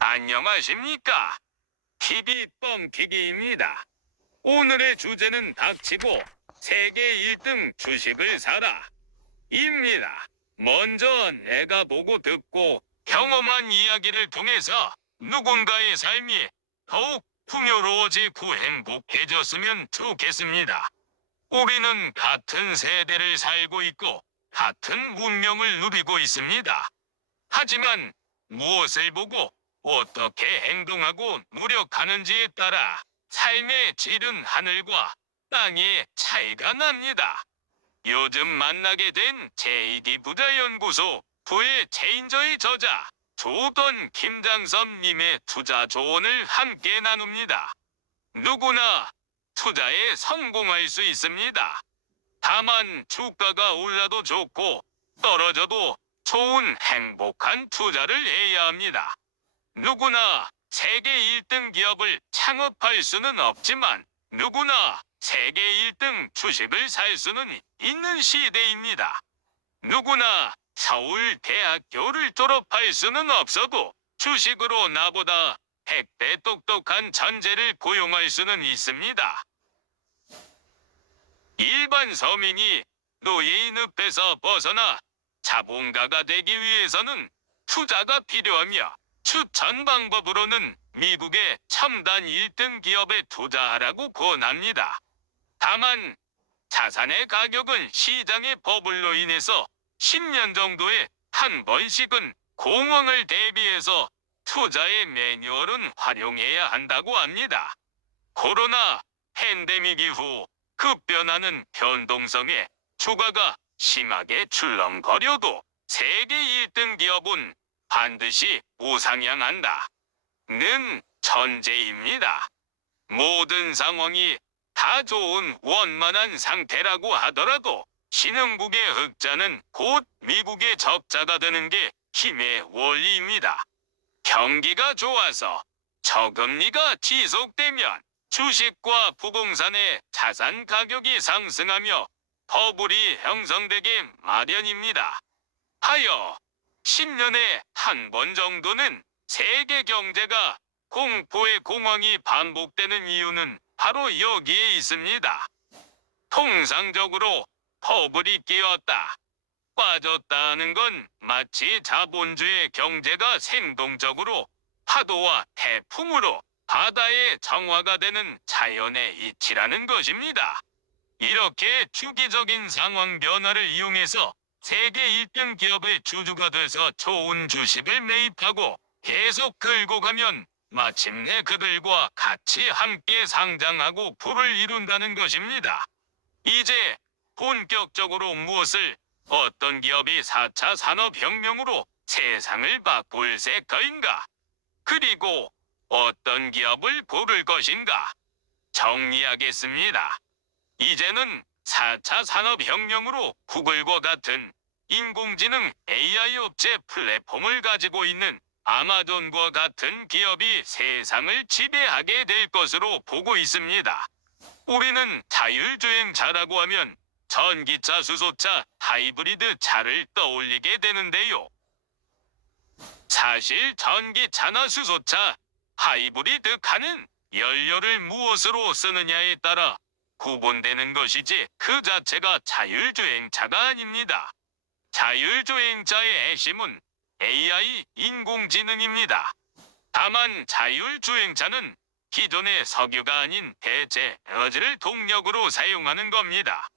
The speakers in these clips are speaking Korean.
안녕하십니까? TV 뻥튀기입니다. 오늘의 주제는 닥치고 세계 1등 주식을 사라 입니다. 먼저 내가 보고 듣고 경험한 이야기를 통해서 누군가의 삶이 더욱 풍요로워지고 행복해졌으면 좋겠습니다. 우리는 같은 세대를 살고 있고 같은 문명을 누리고 있습니다. 하지만 무엇을 보고 어떻게 행동하고 노력하는지에 따라 삶의 질은 하늘과 땅의 차이가 납니다. 요즘 만나게 된 JD 부자연구소 부의 체인저의 저자 조던 김장섭님의 투자 조언을 함께 나눕니다. 누구나 투자에 성공할 수 있습니다. 다만 주가가 올라도 좋고 떨어져도 좋은 행복한 투자를 해야 합니다. 누구나 세계 1등 기업을 창업할 수는 없지만 누구나 세계 1등 주식을 살 수는 있는 시대입니다. 누구나 서울대학교를 졸업할 수는 없어도 주식으로 나보다 100배 똑똑한 천재를 고용할 수는 있습니다. 일반 서민이 노예의 늪에서 벗어나 자본가가 되기 위해서는 투자가 필요하며 추천 방법으로는 미국의 첨단 1등 기업에 투자하라고 권합니다. 다만 자산의 가격은 시장의 버블로 인해서 10년 정도에 한 번씩은 공황을 대비해서 투자의 매뉴얼은 활용해야 한다고 합니다. 코로나 팬데믹 이후 급변하는 변동성에 주가가 심하게 출렁거려도 세계 1등 기업은 반드시 우상향한다. 는 전제입니다. 모든 상황이 다 좋은 원만한 상태라고 하더라도 신흥국의 흑자는 곧 미국의 적자가 되는 게 힘의 원리입니다. 경기가 좋아서 저금리가 지속되면 주식과 부동산의 자산 가격이 상승하며 버블이 형성되기 마련입니다. 하여 10년에 한 번 정도는 세계 경제가 공포의 공황이 반복되는 이유는 바로 여기에 있습니다. 통상적으로 버블이 끼었다, 빠졌다 하는 건 마치 자본주의 경제가 생동적으로 파도와 태풍으로 바다의 정화가 되는 자연의 이치라는 것입니다. 이렇게 주기적인 상황 변화를 이용해서 세계 1등 기업의 주주가 돼서 좋은 주식을 매입하고 계속 끌고 가면 마침내 그들과 같이 함께 상장하고 부를 이룬다는 것입니다. 이제 본격적으로 무엇을, 어떤 기업이 4차 산업혁명으로 세상을 바꿀 색깔인가, 그리고 어떤 기업을 고를 것인가 정리하겠습니다. 이제는 4차 산업혁명으로 구글과 같은 인공지능 AI 업체 플랫폼을 가지고 있는 아마존과 같은 기업이 세상을 지배하게 될 것으로 보고 있습니다. 우리는 자율주행차라고 하면 전기차, 수소차, 하이브리드 차를 떠올리게 되는데요. 사실 전기차나 수소차, 하이브리드 차는 연료를 무엇으로 쓰느냐에 따라 구분되는 것이지 그 자체가 자율주행차가 아닙니다. 자율주행차의 핵심은 AI, 인공지능입니다. 다만 자율주행차는 기존의 석유가 아닌 대체 에너지를 동력으로 사용하는 겁니다.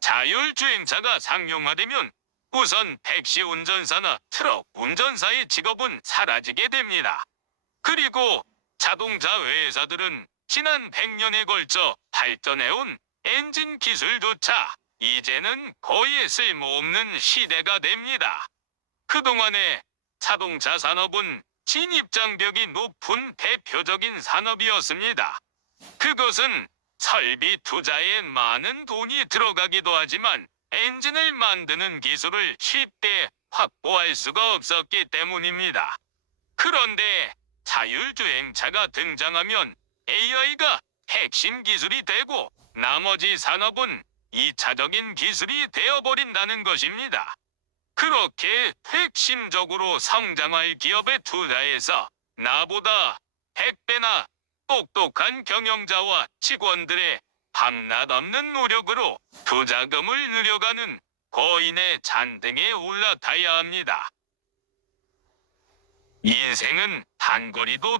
자율주행차가 상용화되면 우선 택시 운전사나 트럭 운전사의 직업은 사라지게 됩니다. 그리고 자동차 회사들은 지난 100년에 걸쳐 발전해온 엔진 기술조차 이제는 거의 쓸모없는 시대가 됩니다. 그동안의 자동차 산업은 진입장벽이 높은 대표적인 산업이었습니다. 그것은 설비 투자에 많은 돈이 들어가기도 하지만 엔진을 만드는 기술을 쉽게 확보할 수가 없었기 때문입니다. 그런데 자율주행차가 등장하면 AI가 핵심 기술이 되고 나머지 산업은 2차적인 기술이 되어버린다는 것입니다. 그렇게 핵심적으로 성장할 기업에 투자해서 나보다 100배나 똑똑한 경영자와 직원들의 밤낮 없는 노력으로 투자금을 늘려가는 거인의 잔등에 올라타야 합니다. 인생은 단거리도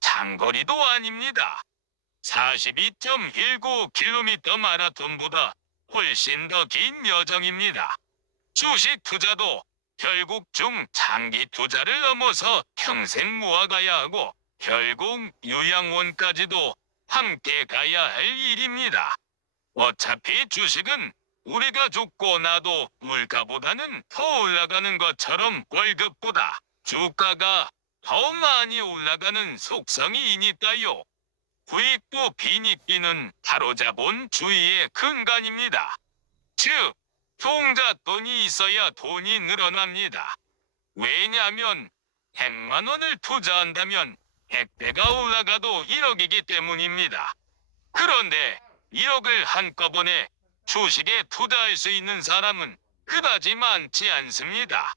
장거리도 아닙니다. 42.19km 마라톤보다 훨씬 더 긴 여정입니다. 주식 투자도 결국 장기 투자를 넘어서 평생 모아가야 하고 결국 요양원까지도 함께 가야 할 일입니다. 어차피 주식은 우리가 죽고 나도 물가보다는 더 올라가는 것처럼 월급보다 주가가 더 많이 올라가는 속성이니까요. 부익부 빈익빈은 바로잡은 주의의 근간입니다. 즉, 종잣돈이 있어야 돈이 늘어납니다. 왜냐하면 100만 원을 투자한다면 100배가 올라가도 1억이기 때문입니다. 그런데 1억을 한꺼번에 주식에 투자할 수 있는 사람은 그다지 많지 않습니다.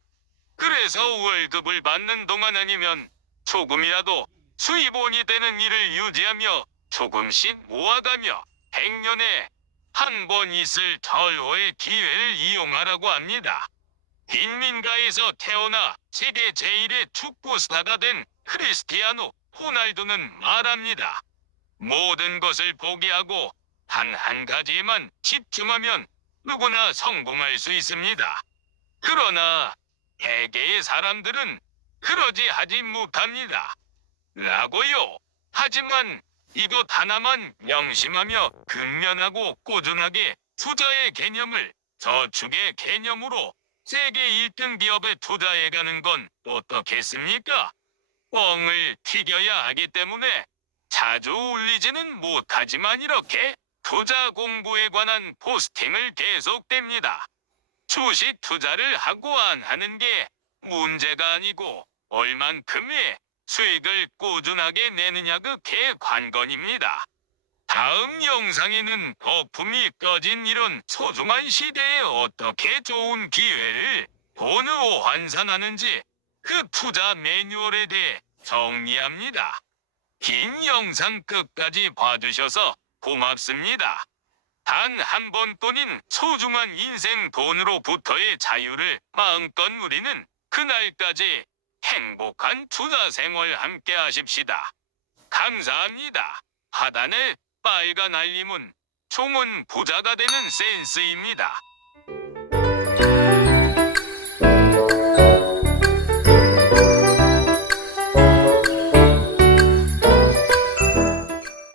그래서 월급을 받는 동안 아니면 조금이라도 수입원이 되는 일을 유지하며 조금씩 모아가며 100년에 한 번 있을 절호의 기회를 이용하라고 합니다. 빈민가에서 태어나 세계 제1의 축구 스타가 된 크리스티아노 호날두는 말합니다. 모든 것을 포기하고 단 한 가지에만 집중하면 누구나 성공할 수 있습니다. 그러나 대개의 사람들은 그러지 하지 못합니다. 라고요. 하지만 이것 하나만 명심하며 근면하고 꾸준하게 투자의 개념을 저축의 개념으로 세계 1등 기업에 투자해가는 건 어떻겠습니까? 뻥을 튀겨야 하기 때문에 자주 올리지는 못하지만 이렇게 투자 공부에 관한 포스팅을 계속됩니다. 주식 투자를 하고 안 하는 게 문제가 아니고 얼만큼의 수익을 꾸준하게 내느냐 그게 관건입니다. 다음 영상에는 거품이 꺼진 이런 소중한 시대에 어떻게 좋은 기회를 돈으로 환산하는지 그 투자 매뉴얼에 대해 정리합니다. 긴 영상 끝까지 봐주셔서 고맙습니다. 단 한 번뿐인 소중한 인생 돈으로부터의 자유를 마음껏 누리는 그날까지 행복한 투자 생활 함께 하십시다. 감사합니다. 하단의 빨간 알림은 총은 부자가 되는 센스입니다.